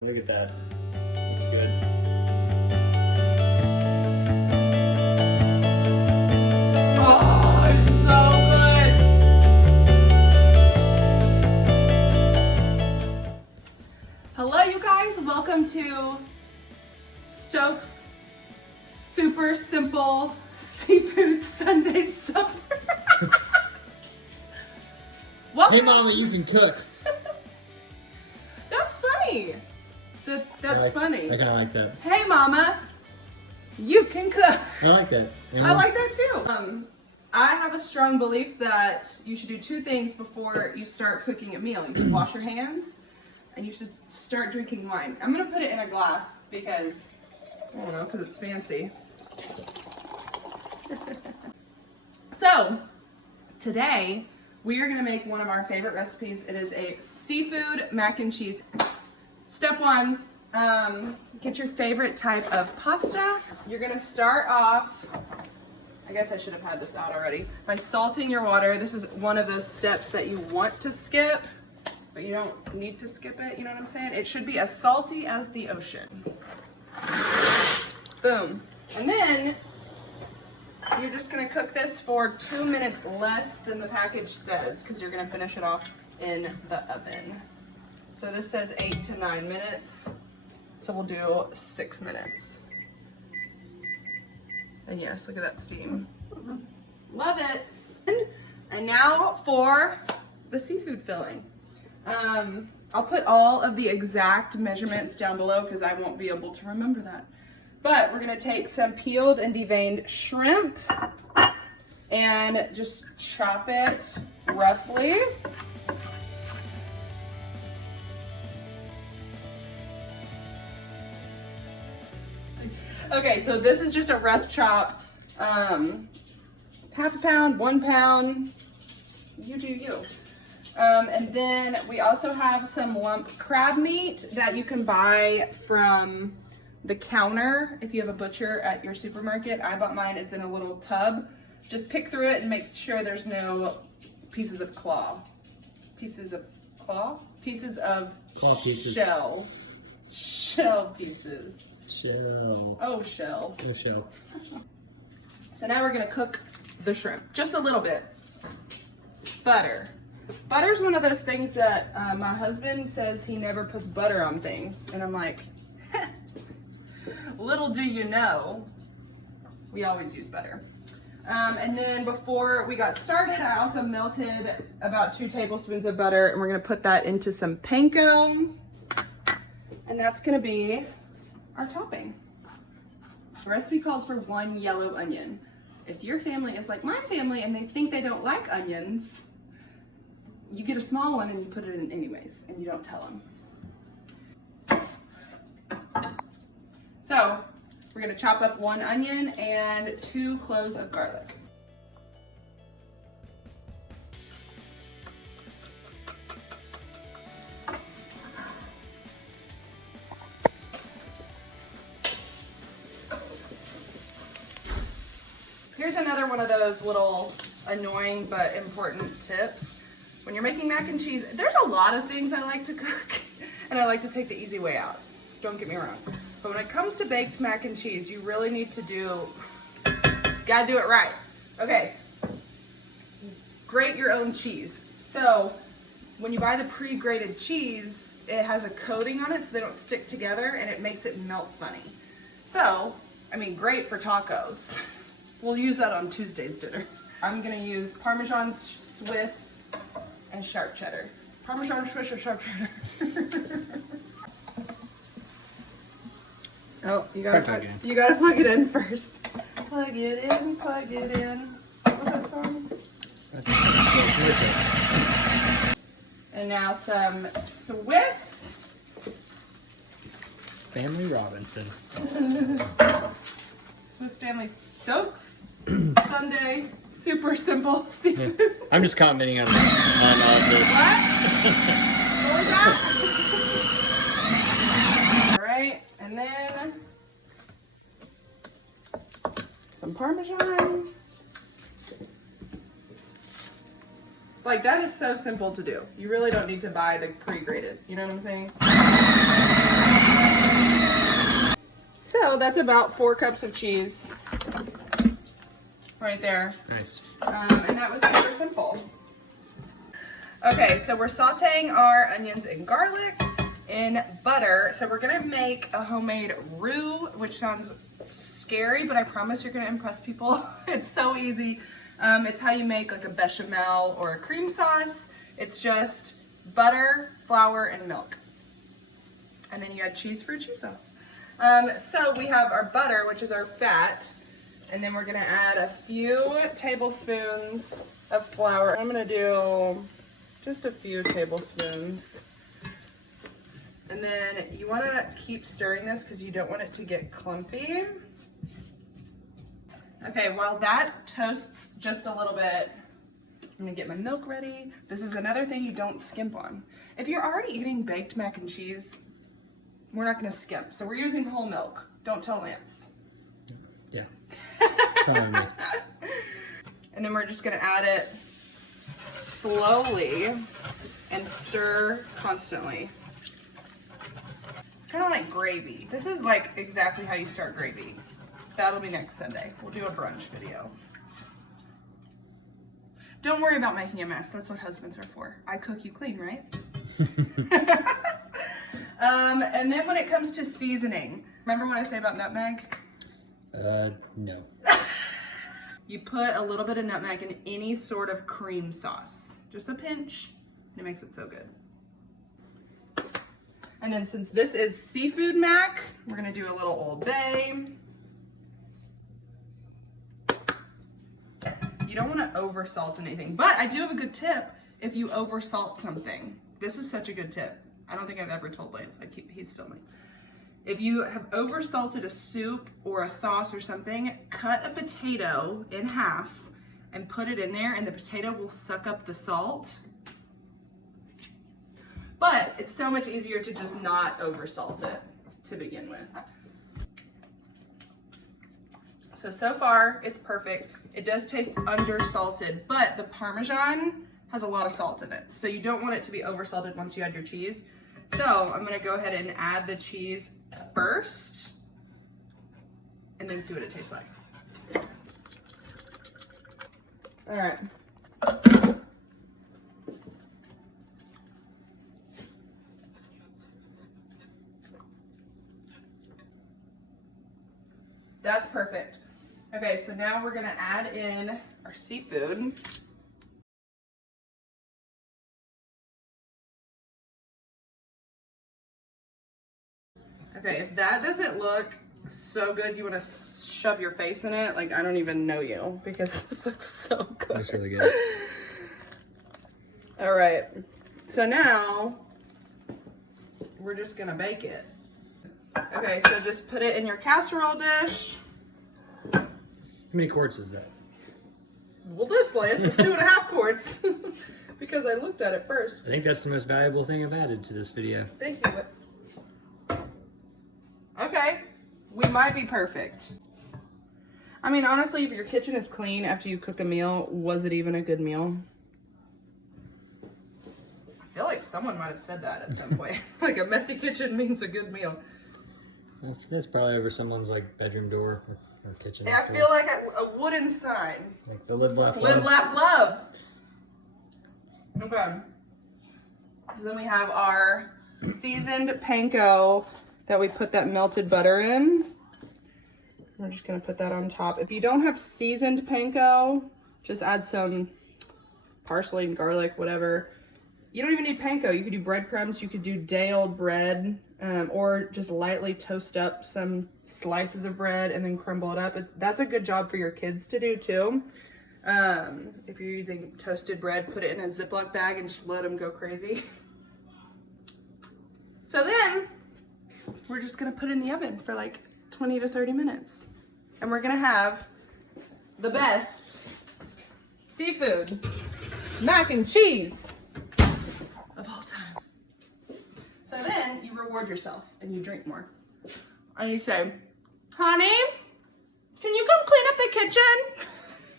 Look at that. Looks good. Oh, it's so good. Hello, you guys. Welcome to Stokes' super simple seafood Sunday supper. Hey, Mama, you can cook. That's funny. That's funny. I kind of like that. Hey, Mama, you can cook. I like that. I like that too. I have a strong belief that you should do two things before you start cooking a meal. You should wash your hands, and you should start drinking wine. I'm gonna put it in a glass because, I don't know, because it's fancy. So, today, we are gonna make one of our favorite recipes. It is a seafood mac and cheese. Step one, get your favorite type of pasta. You're gonna start off, I guess I should have had this out already, by salting your water. This is one of those steps that you want to skip, but you don't need to skip it, you know what I'm saying? It should be as salty as the ocean. Boom. And then, you're just gonna cook this for 2 minutes less than the package says, because you're gonna finish it off in the oven. So this says 8 to 9 minutes. So we'll do 6 minutes. And yes, look at that steam. Love it. And now for the seafood filling. I'll put all of the exact measurements down below because I won't be able to remember that. But we're gonna take some peeled and deveined shrimp and just chop it roughly. Okay, so this is just a rough chop. Half a pound, 1 pound, you do you. And then we also have some lump crab meat that you can buy from the counter if you have a butcher at your supermarket. I bought mine, it's in a little tub. Just pick through it and make sure there's no pieces of claw. Pieces of claw? Pieces of claw pieces. Shell. Shell pieces. Shell. Oh, shell. Oh, shell. So now we're gonna cook the shrimp, just a little bit. Butter. Butter's one of those things that my husband says he never puts butter on things. And I'm like, little do you know, we always use butter. And then before we got started, I also melted about 2 tablespoons of butter, and we're gonna put that into some panko. And that's gonna be our topping. The recipe calls for 1 yellow onion. If your family is like my family and they think they don't like onions, you get a small one and you put it in anyways, and you don't tell them. So, we're gonna chop up 1 onion and 2 cloves of garlic. Here's another one of those little annoying but important tips. When you're making mac and cheese, there's a lot of things I like to cook, and I like to take the easy way out. Don't get me wrong. But when it comes to baked mac and cheese, you really need to gotta do it right. Okay, grate your own cheese. So when you buy the pre-grated cheese, it has a coating on it so they don't stick together, and it makes it melt funny. So, I mean, great for tacos. We'll use that on Tuesday's dinner. I'm gonna use Parmesan Swiss and sharp cheddar. Parmesan Swiss or sharp cheddar? Oh, you gotta plug it in first. Plug it in, plug it in. What was that song? And now some Swiss. Family Robinson. Swiss Family Stokes. Sunday. Super simple seafood. Yeah. I'm just commenting on this. What? What was that? Alright, and then some Parmesan. Like, that is so simple to do. You really don't need to buy the pre-grated. You know what I'm saying? that's about 4 cups of cheese right there. Nice. And that was super simple. Okay, so we're sauteing our onions and garlic in butter. So we're gonna make a homemade roux, which sounds scary, but I promise you're gonna impress people. It's so easy. It's how you make like a bechamel or a cream sauce. It's just butter, flour, and milk. And then you add cheese for a cheese sauce. So we have our butter, which is our fat, and then we're gonna add a few tablespoons of flour. I'm gonna do just a few tablespoons. And then you wanna keep stirring this because you don't want it to get clumpy. Okay, while that toasts just a little bit, I'm gonna get my milk ready. This is another thing you don't skimp on. If you're already eating baked mac and cheese, we're not gonna skimp. So we're using whole milk. Don't tell Lance. Yeah. Telling me. And then we're just gonna add it slowly and stir constantly. It's kind of like gravy. This is like exactly how you start gravy. That'll be next Sunday. We'll do a brunch video. Don't worry about making a mess. That's what husbands are for. I cook, you clean, right? And then when it comes to seasoning, remember what I say about nutmeg? No. You put a little bit of nutmeg in any sort of cream sauce. Just a pinch, and it makes it so good. And then since this is seafood mac, we're gonna do a little Old Bay. You don't wanna over salt anything, but I do have a good tip if you over salt something. This is such a good tip. I don't think I've ever told Lance, he's filming. If you have over salted a soup or a sauce or something, cut a potato in half and put it in there, and the potato will suck up the salt. But it's so much easier to just not over salt it to begin with. So far it's perfect. It does taste under salted, but the Parmesan has a lot of salt in it. So you don't want it to be over salted once you add your cheese. So I'm gonna go ahead and add the cheese first and then see what it tastes like. All right. That's perfect. Okay, so now we're gonna add in our seafood. Okay, if that doesn't look so good, you wanna shove your face in it, like I don't even know you because this looks so good. Looks really good. All right, so now we're just gonna bake it. Okay, so just put it in your casserole dish. How many quarts is that? Well, this, Lance, is 2.5 quarts because I looked at it first. I think that's the most valuable thing I've added to this video. Thank you. Okay, we might be perfect. I mean, honestly, if your kitchen is clean after you cook a meal, was it even a good meal? I feel like someone might have said that at some point. Like a messy kitchen means a good meal. That's probably over someone's like bedroom door or kitchen. Yeah, I feel like a wooden sign. Like the live, laugh, Live, love. laugh, love. Okay. Then we have our seasoned panko that we put that melted butter in. We're just gonna put that on top. If you don't have seasoned panko, just add some parsley and garlic, whatever. You don't even need panko. You could do breadcrumbs. You could do day-old bread, or just lightly toast up some slices of bread and then crumble it up. That's a good job for your kids to do too. If you're using toasted bread, put it in a Ziploc bag and just let them go crazy. So then we're just gonna put it in the oven for like 20 to 30 minutes. And we're gonna have the best seafood mac and cheese of all time. So then you reward yourself and you drink more. And you say, honey, can you come clean up the kitchen?